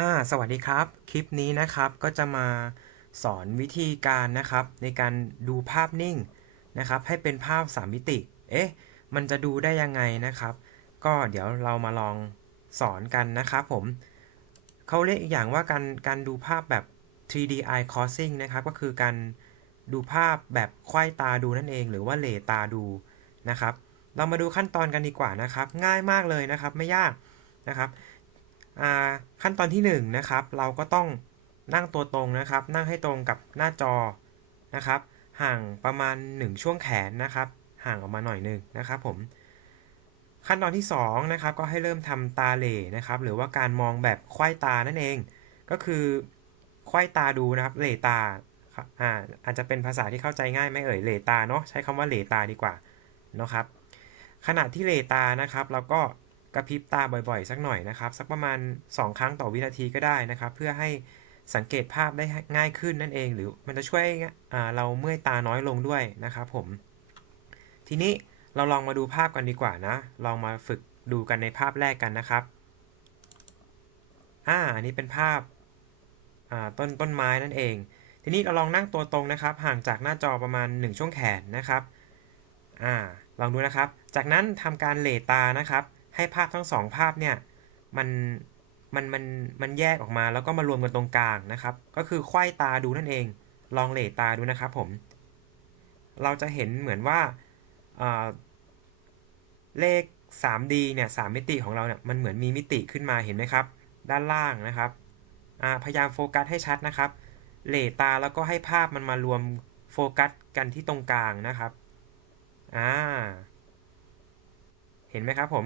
อ่าสวัสดีครับ คลิปนี้นะครับก็จะมาสอนวิธีการนะครับ ในการดูภาพนิ่งนะครับ ให้เป็นภาพ 3 มิติ เอ๊ะ มันจะดูได้ยังไงนะครับ ก็เดี๋ยวเรามาลองสอนกันนะครับผมเขาเรียกอีกอย่างว่าการการดูภาพแบบ 3D eye crossing นะครับ ก็คือการดูภาพแบบไขว้ตาดูนั่นเอง หรือว่าเหลตาดูนะครับ เรามาดูขั้นตอนกันดีกว่านะครับ ง่ายมากเลยนะครับ ไม่ยากนะครับ ขั้นตอนที่1นนะครับเราก็ต้องนั่งตัวตรงนะครับ นั่งให้ตรงกับหน้าจอนะครับ ห่างประมาณ 1 ช่วงแขนนะครับ ห่างออกมาหน่อยหนึ่งนะครับผมขั้นตอนที่2นะครับก็ให้เริ่มทำตาเหล่นะครับ หรือว่าการมองแบบไขว้ตานั่นเอง ก็คือไขว้ตาดูนะครับเหล่ตาอ่าอาจจะเป็นภาษาที่เข้าใจง่ายไหม่เอ่ยเหล่ตาเนาะใช้คำว่าเหล่ตาดีกว่านะครับขณะที่เหล่ตานะครับ เราก็ กระพริบตาบ่อยๆ สักหน่อยนะครับ สักประมาณ 2 ครั้งต่อวินาทีก็ได้นะครับ เพื่อให้สังเกตภาพได้ง่ายขึ้นนั่นเอง หรือมันจะช่วยเราเมื่อยตาน้อยลงด้วยนะครับผม ทีนี้เราลองมาดูภาพกันดีกว่านะ ลองมาฝึกดูกันในภาพแรกกันนะครับ อ่า อันนี้เป็นภาพต้นต้นไม้นั่นเอง ทีนี้เราลองนั่งตัวตรงนะครับ ห่างจากหน้าจอประมาณ 1 ช่วงแขนนะครับ อ่า ลองดูนะครับ จากนั้นทำการเหลตานะครับ ให้ภาพทั้งสองภาพเนี่ยมันมันมันมันแยกออกมาแล้วก็มารวมกันตรงกลางนะครับ ก็คือไขว้ตาดูนั่นเอง ลองเหลตาดูนะครับผม เราจะเห็นเหมือนว่าเลข 3D เนี่ยสมิติของเราเนี่ยมันเหมือนมีมิติขึ้นมาเห็นไหมครับ ด้านล่างนะครับ พยายามโฟกัสให้ชัดนะครับ เหลตาแล้วก็ให้ภาพมันมารวมโฟกัสกันที่ตรงกลางนะครับ อ่า เห็นไหมครับผม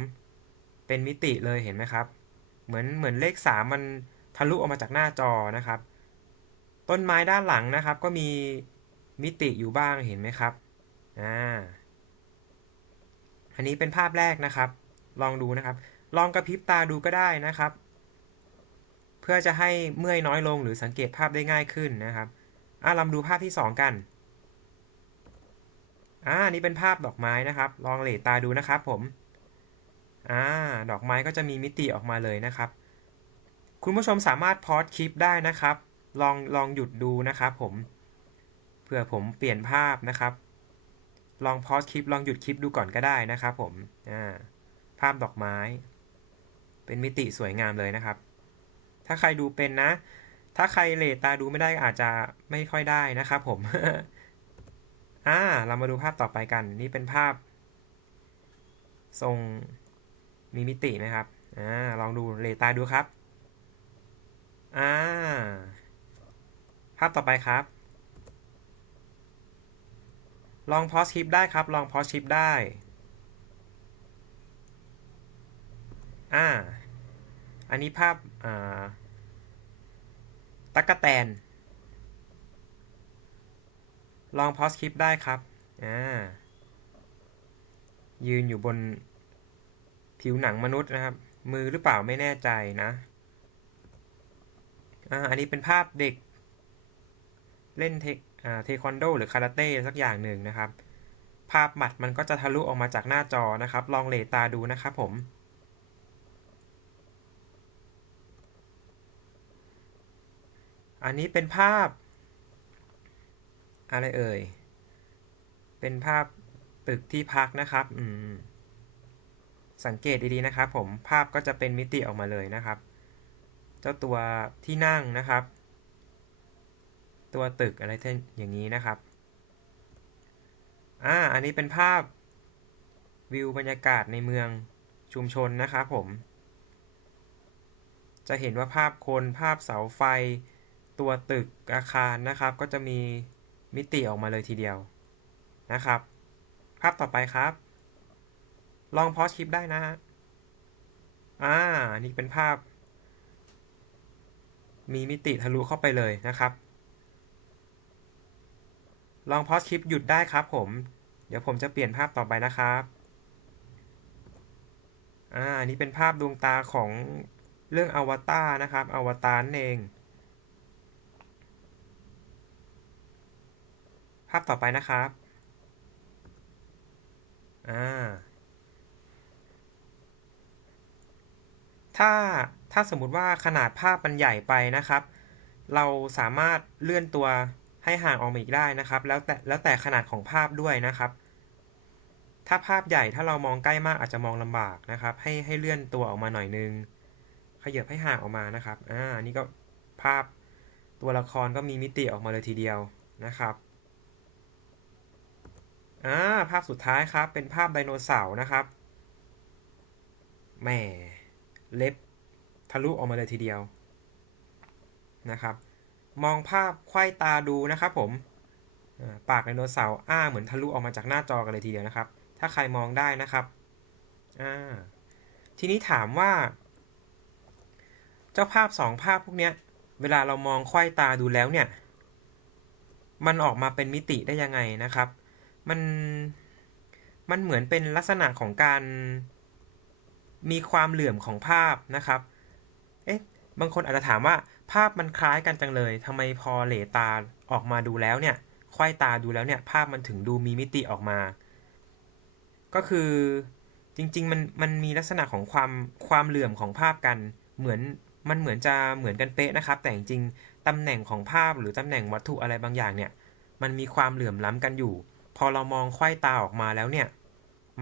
เป็นมิติเลยเห็นไหมครับ เหมือนเหมือนเลข 3 มันทะลุออกมาจากหน้าจอนะครับ ต้นไม้ด้านหลังนะครับ ก็มีมิติอยู่บ้างเห็นไหมครับอ่าอันนี้เป็นภาพแรกนะครับ ลองดูนะครับ ลองกระพริบตาดูก็ได้นะครับ เพื่อจะให้เมื่อยน้อยลงหรือสังเกตภาพได้ง่ายขึ้นนะครับอ่าลองดูภาพที่ 2 กันอ่านี่เป็นภาพดอกไม้นะครับ ลองเหลตาดูนะครับผม อ่าดอกไม้ก็จะมีมิติออกมาเลยนะครับ คุณผู้ชมสามารถพอสคลิปได้นะครับ ลองลองหยุดดูนะครับผมเพื่อผมเปลี่ยนภาพนะครับ ลองพอสคลิปลองหยุดคลิปดูก่อนก็ได้นะครับผมอ่าภาพดอกไม้ เป็นมิติสวยงามเลยนะครับ ถ้าใครดูเป็นนะ ถ้าใครเลตตาดูไม่ได้อาจจะไม่ค่อยได้นะครับผมอ่าเรามาดูภาพต่อไปกัน นี่เป็นภาพ ทรง มีมิติไหมครับอ่าลองดูเลตาดูครับอ่าภาพต่อไปครับ ลองพอสคลิปได้ครับ ลองพอสคลิปได้อ่าอันนี้ภาพอ่าตักกะแตน ลองพอสคลิปได้ครับอ่ายืนอยู่บน ผิวหนังมนุษย์นะครับ มือหรือเปล่าไม่แน่ใจนะอ่าอันนี้เป็นภาพเด็ก เล่นเทคอ่าเทควันโดหรือคาราเต้สักอย่างหนึ่งนะครับ ภาพหมัดมันก็จะทะลุออกมาจากหน้าจอนะครับ ลองเลตาดูนะครับผมอันนี้เป็นภาพ อะไรเอ่ย เป็นภาพตึกที่พักนะครับ อืม สังเกตดีๆนะครับผมภาพก็จะเป็นมิติออกมาเลยนะครับ เจ้าตัวที่นั่งนะครับ ตัวตึกอะไรเท่นอย่างนี้นะครับอ่าอันนี้เป็นภาพวิวบรรยากาศในเมืองชุมชนนะครับผม จะเห็นว่าภาพคนภาพเสาไฟ ตัวตึกอาคารนะครับ ก็จะมีมิติออกมาเลยทีเดียวนะครับ ภาพต่อไปครับ ลองพอสคลิปได้นะฮะ อ่า นี่เป็นภาพ มีมิติทะลุเข้าไปเลยนะครับ ลองพอสคลิปหยุดได้ครับผม เดี๋ยวผมจะเปลี่ยนภาพต่อไปนะครับ อ่า นี่เป็นภาพดวงตาของเรื่องอวตารนะครับ อวตารเอง ภาพต่อไปนะครับ อ่า ถ้าถ้าสมมุติว่าขนาดภาพมันใหญ่ไปนะครับ เราสามารถเลื่อนตัวให้ห่างออกมาอีกได้นะครับ แล้วแต่แล้วแต่ขนาดของภาพด้วยนะครับ ถ้าภาพใหญ่ถ้าเรามองใกล้มากอาจจะมองลำบากนะครับ ให้ให้เลื่อนตัวออกมาหน่อยนึงขยับให้ห่างออกมานะครับอ่านี่ก็ภาพตัวละครก็มีมิติออกมาเลยทีเดียวนะครับอ่าภาพสุดท้ายครับเป็นภาพไดโนเสาร์นะครับแหม เล็บทะลุออกมาเลยทีเดียวนะครับ มองภาพไขว้ตาดูนะครับผมปากไดโนเสาร์อ้าเหมือนทะลุออกมาจากหน้าจอกันเลยทีเดียวนะครับ ถ้าใครมองได้นะครับทีนี้ถามว่า เจ้าภาพสองภาพพวกเนี้ย เวลาเรามองไขว้ตาดูแล้วเนี่ย มันออกมาเป็นมิติได้ยังไงนะครับ มันมันเหมือนเป็นลักษณะของการ มีความเหลื่อมของภาพนะครับ เอ๊ะ บางคนอาจจะถามว่าภาพมันคล้ายกันจังเลยทำไมพอเหลตาออกมาดูแล้วเนี่ยไขว้ตาดูแล้วเนี่ยภาพมันถึงดูมีมิติออกมา ก็คือจริงๆมันมันมีลักษณะของความความเหลื่อมของภาพกัน เหมือนมันเหมือนจะเหมือนกันเป๊ะนะครับ แต่จริงๆตำแหน่งของภาพหรือตำแหน่งวัตถุอะไรบางอย่างเนี่ยมันมีความเหลื่อมล้ำกันอยู่ พอเรามองไขว้ตาออกมาแล้วเนี่ย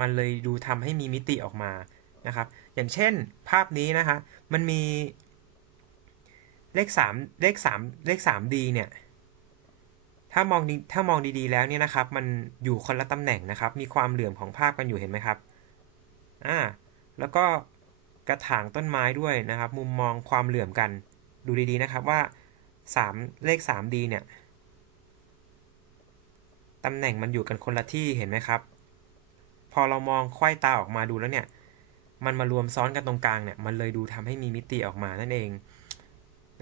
มันเลยดูทำให้มีมิติออกมา นะครับ อย่างเช่นภาพนี้นะคะมันมีเลข3เลข3เลข 3D เนี่ย ถ้ามองถ้ามองดีๆแล้วเนี่ยนะครับ มันอยู่คนละตำแหน่งนะครับ มีความเหลื่อมของภาพกันอยู่เห็นไหมครับอ่าแล้วก็กระถางต้นไม้ด้วยนะครับ มุมมองความเหลื่อมกันดูดีๆนะครับว่า 3 เลข 3D เนี่ยตำแหน่งมันอยู่กันคนละที่เห็นไหมครับ พอเรามองไขว้ตาออกมาดูแล้วเนี่ย มันมารวมซ้อนกันตรงกลางเนี่ยมันเลยดูทำให้มีมิติออกมานั่นเอง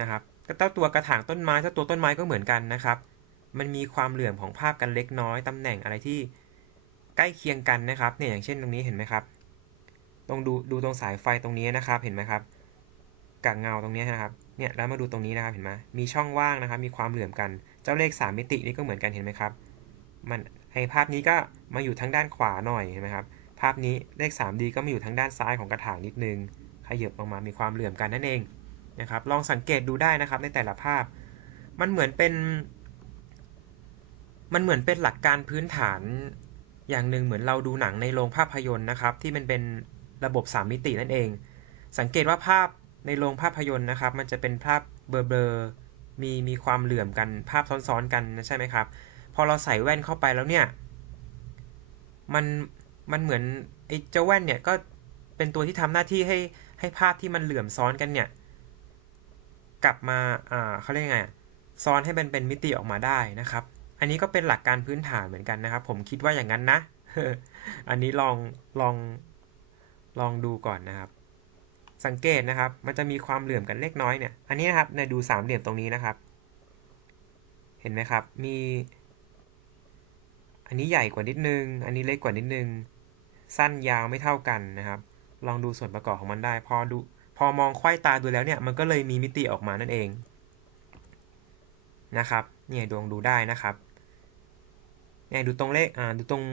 นะครับเจ้าตัวกระถางต้นไม้เจ้าตัวต้นไม้ก็เหมือนกันนะครับ มันมีความเหลื่อมของภาพกันเล็กน้อยตำแหน่งอะไรที่ใกล้เคียงกันนะครับเนี่ยอย่างเช่นตรงนี้เห็นไหมครับตรงดูดูตรงสายไฟตรงนี้นะครับเห็นไหมครับกากเงาตรงนี้นะครับเนี่ยแล้วมาดูตรงนี้นะครับเห็นไหมมีช่องว่างนะครับ มีความเหลื่อมกันเจ้าเลข 3 มิตินี่ก็เหมือนกันเห็นไหมครับ มันไอภาพนี้ก็มาอยู่ทั้งด้านขวาหน่อยเห็นไหมครับาพนี้เลข 3D ก็มาอยู่ทั้งด้านซ้ายของกระถางนิดนึงขยับออกมามีความเหลื่อมกันนั่นเองนะครับ ลองสังเกตดูได้นะครับในแต่ละภาพ มันเหมือนเป็น มันเหมือนเป็นหลักการพื้นฐานอย่างหนึ่งเหมือนเราดูหนังในโรงภาพยนตร์นะครับ ที่มันเป็นระบบ 3 มิตินั่นเอง สังเกตว่าภาพในโรงภาพยนตร์นะครับ มันจะเป็นภาพเบลอๆมีมีความเหลื่อมกันภาพซ้อนๆกันใช่ไหมครับ พอเราใส่แว่นเข้าไปแล้วเนี่ย มัน มันเหมือนไอ้เจ้าแว่นเนี่ยก็เป็นตัวที่ทำหน้าที่ให้ให้ภาพที่มันเหลื่อมซ้อนกันเนี่ย กลับมาอ่าเขาเรียกไงซ้อนให้มันเป็นมิติออกมาได้นะครับ อันนี้ก็เป็นหลักการพื้นฐานเหมือนกันนะครับ ผมคิดว่าอย่างนั้นนะ อันนี้ลองลองลองดูก่อนนะครับ สังเกตนะครับ มันจะมีความเหลื่อมกันเล็กน้อยเนี่ย อันนี้นะครับในดูสามเหลี่ยมตรงนี้นะครับ เห็นไหมครับ มี อันนี้ใหญ่กว่านิดนึง อันนี้เล็กกว่านิดนึง สั้นยาวไม่เท่ากันนะครับ ลองดูส่วนประกอบของมันได้ พอดูพอมองไขว้ตาดูแล้วเนี่ยมันก็เลยมีมิติออกมานั่นเองนะครับเนี่ยดวงดูได้นะครับเนี่ยดูตรงเลขอ่าดูตรง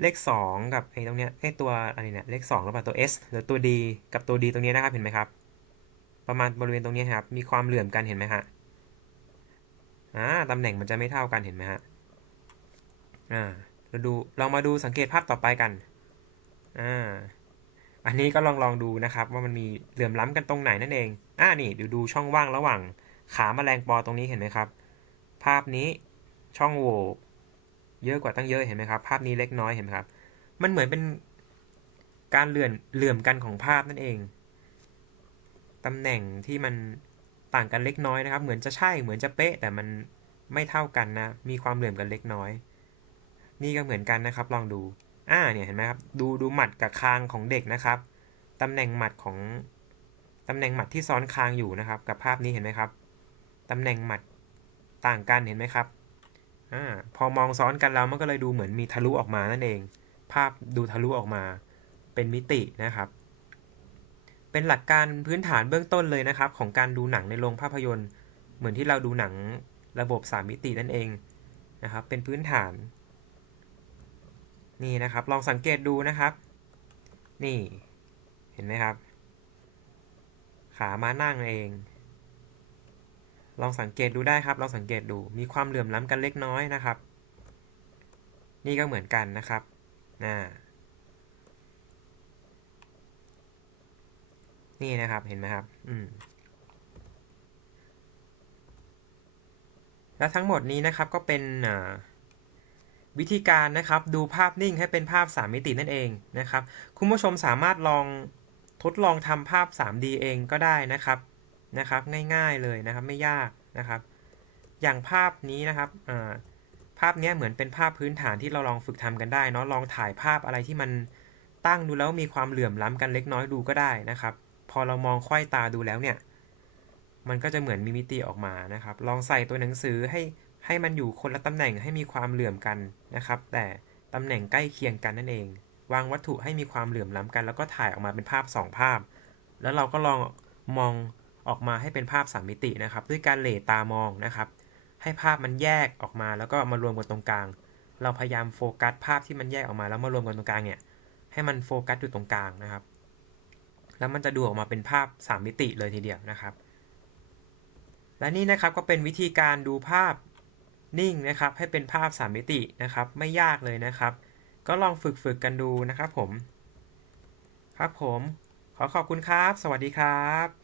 เลข 2 กับไอ้ตรงเนี้ยไอ้ตัวอะไรเนี่ยเลข2แล้วกับตัว S หรือตัว D กับตัว D ตรงนี้นะครับเห็นไหมครับ ประมาณบริเวณตรงนี้ครับมีความเหลื่อมกันเห็นไหมฮะอ่าตำแหน่งมันจะไม่เท่ากันเห็นไหมฮะอ่าเราดูเรามาดูสังเกตภาพต่อไปกัน อ่าอันนี้ก็ลองลองดูนะครับ ว่ามันมีเหลื่อมล้ำกันตรงไหนนั่นเองอ่านี่ดูดูช่องว่างระหว่างขาแมลงปอตรงนี้เห็นไหมครับ ภาพนี้ช่องโหว่เยอะกว่าตั้งเยอะเห็นไหมครับ ภาพนี้เล็กน้อยเห็นไหมครับ มันเหมือนเป็นการเลื่อนเหลื่อมกันของภาพนั่นเองตำแหน่งที่มันต่างกันเล็กน้อยนะครับ เหมือนจะใช่เหมือนจะเป๊ะ แต่มันไม่เท่ากันนะ มีความเหลื่อมกันเล็กน้อย นี่ก็เหมือนกันนะครับ ลองดู อ่าเนี่ยเห็นไหมครับดูดูหมัดกับคางของเด็กนะครับตำแหน่งหมัดของตำแหน่งหมัดที่ซ้อนคางอยู่นะครับ กับภาพนี้เห็นไหมครับตำแหน่งหมัดต่างกันเห็นไหมครับอ่าพอมองซ้อนกันแล้วมันก็เลยดูเหมือนมีทะลุออกมานั่นเอง ภาพดูทะลุออกมา เป็นมิตินะครับ เป็นหลักการพื้นฐานเบื้องต้นเลยนะครับ ของการดูหนังในโรงภาพยนตร์ เหมือนที่เราดูหนังระบบ 3 มิตินั่นเองนะครับ เป็นพื้นฐาน นี่นะครับลองสังเกตดูนะครับ นี่เห็นไหมครับ ขาม้านั่งเอง ลองสังเกตดูได้ครับลองสังเกตดูมีความเหลื่อมล้ำกันเล็กน้อยนะครับ นี่ก็เหมือนกันนะครับน,นี่นะครับเห็นไหมครับ อืมและทั้งหมดนี้นะครับก็เป็นอ่า วิธีการนะครับดูภาพนิ่งให้เป็นภาพ 3 มิตินั่นเองนะครับ คุณผู้ชมสามารถลองทดลองทำภาพ 3D เองก็ได้นะครับนะครับ ง่ายๆเลยนะครับไม่ยากนะครับ อย่างภาพนี้นะครับภาพนี้เหมือนเป็นภาพพื้นฐานที่เราลองฝึกทำกันได้เนาะลองถ่ายภาพอะไรที่มันตั้งดูแล้วมีความเหลื่อมล้ำกันเล็กน้อยดูก็ได้นะครับ พอเรามองไขว้ตาดูแล้วเนี่ย มันก็จะเหมือนมีมิติออกมานะครับ ลองใส่ตัวหนังสือให้ ให้มันอยู่คนละตำแหน่งให้มีความเหลื่อมกันนะครับ แต่ตำแหน่งใกล้เคียงกันนั่นเอง วางวัตถุให้มีความเหลื่อมล้ำกัน แล้วก็ถ่ายออกมาเป็นภาพ 2 ภาพ แล้วเราก็ลองมองออกมาให้เป็นภาพ3มิตินะครับ ด้วยการเหลตามองนะครับ ให้ภาพมันแยกออกมาแล้วก็มารวมกันตรงกลาง เราพยายามโฟกัสภาพที่มันแยกออกมาแล้วมารวมกันตรงกลางเนี่ยให้มันโฟกัสอยู่ตรงกลางนะครับ แล้วมันจะดูออกมาเป็นภาพ 3 มิติเลยทีเดียวนะครับ และนี่นะครับก็เป็นวิธีการดูภาพ นิ่งนะครับให้เป็นภาพ 3 มิตินะครับ ไม่ยากเลยนะครับ ก็ลองฝึกฝึกกันดูนะครับผม ครับผม ขอขอบคุณครับ สวัสดีครับ